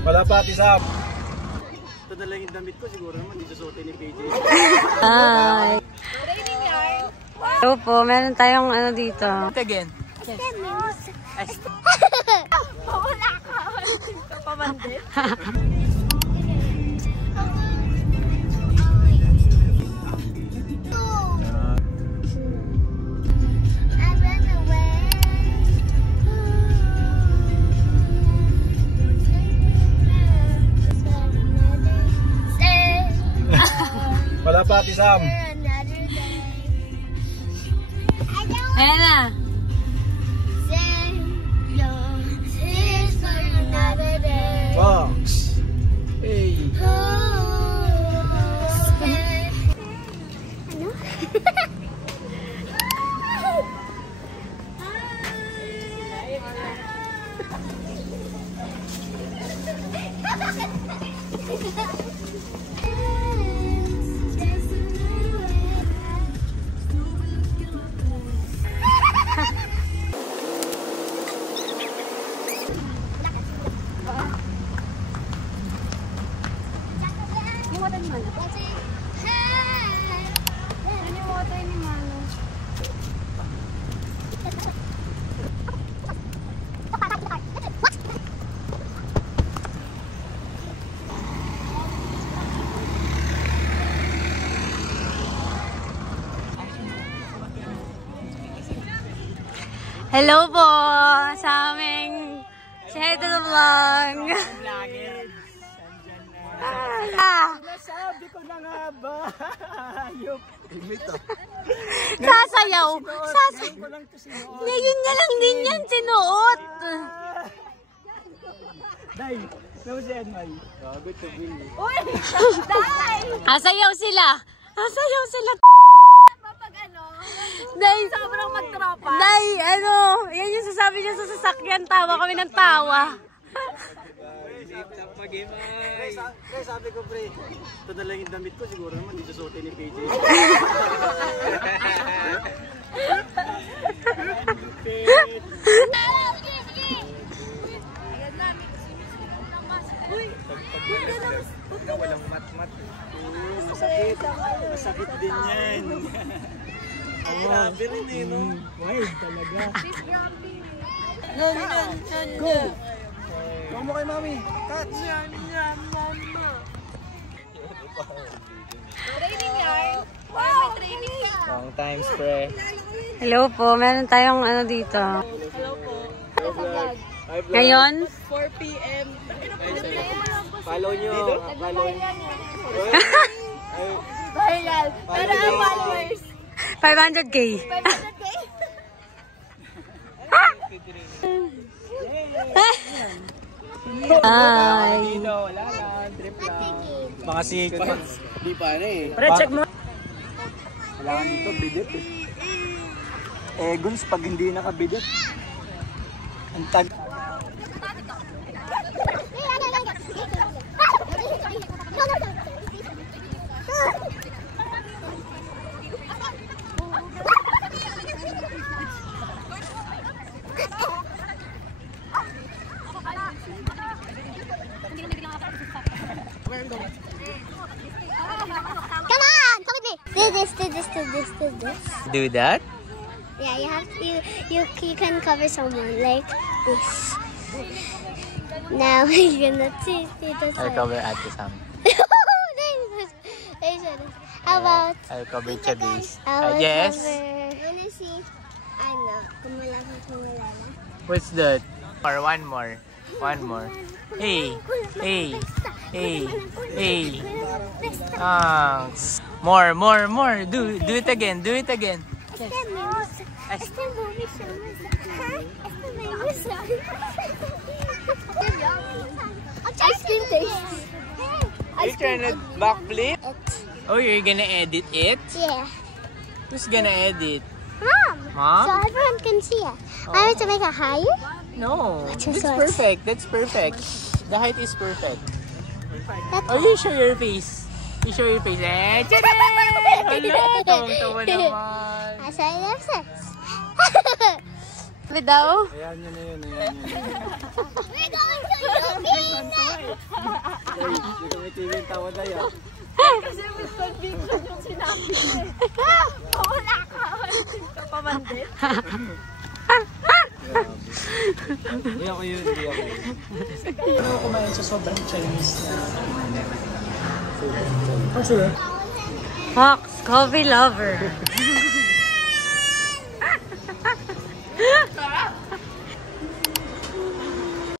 Wala pa, Ate Sam. Ito na lang yung damit ko, siguro naman dito suotin ni PJ. Hi! Hello po, meron tayong ano dito. Again. Wala ka. Pamandit. Wala pa, Ate Sam. Ayan na. Fox. Hey. Hello po sa aming say to the vlog. Sabi ko na nga ba? Ayop. Sasayaw. Ngayon niya lang din yan sinuot. Day, no si Edmay. Gago to Bill. Uy! Day! Sasayaw sila. Sasayaw sila. Pag ano, Day, sobrang magtropa. Day, ano, yan yung sasabi niya sa sasakyan. Tawa kami ng tawa. Sabi ko pre, ito na lang yung damit ko, siguro naman dito suotin ni PJ. Walang mat-mat. Masakit. Masakit din yan. Ang grabe rin eh, no? Wild talaga. Go! Go mo kay mami. Touch! Training yarn. Wow! May training ka. Long time spray. Hello po, meron tayong ano dito. Hello po. Ngayon, 4 p.m. Follow nyo. Follow nyo. Viral. Pero ang followers. 500k. 500k? Hi. Dito, wala lang. Trip lang. Mga sequence. Di pa na eh. Pre, check mo. Kailangan dito, bidet eh. Guns, pag hindi nakabidet. Ang tag... Come on! Come with me! Do this. Do that? Yeah, you have to, you can cover someone like this. Now you're gonna see this. I'll cover Ate Sam. How about I'll cover Chabis. I will Yes? cover... Wanna see? I know. Kumala. What's that? Or one more. One more. Hey. Hey. Hey. Hey. Thanks. More. Do it again. Do it again. Ice cream taste. Are you trying to backflip? Oh, you're gonna edit it? Yeah. Who's gonna edit? Mom. Mom? So everyone can see it. I have to make it higher? No. Just That's what? perfect. That's perfect. The height is perfect. That's Oh, you show your face. You show your face. Eh, tcharam! Hala, tawang-tawa naman. I saw it upstairs. Sabi daw? Ayan yun. We're going to Lupina! Steven, tawa na yan. Kasi with conviction yung sinabi niya. Wala ka. Ka pa man din. Hindi ako yun, hindi ako yun. Ano kumain sa sobrang Chinese na? Fox, coffee lover.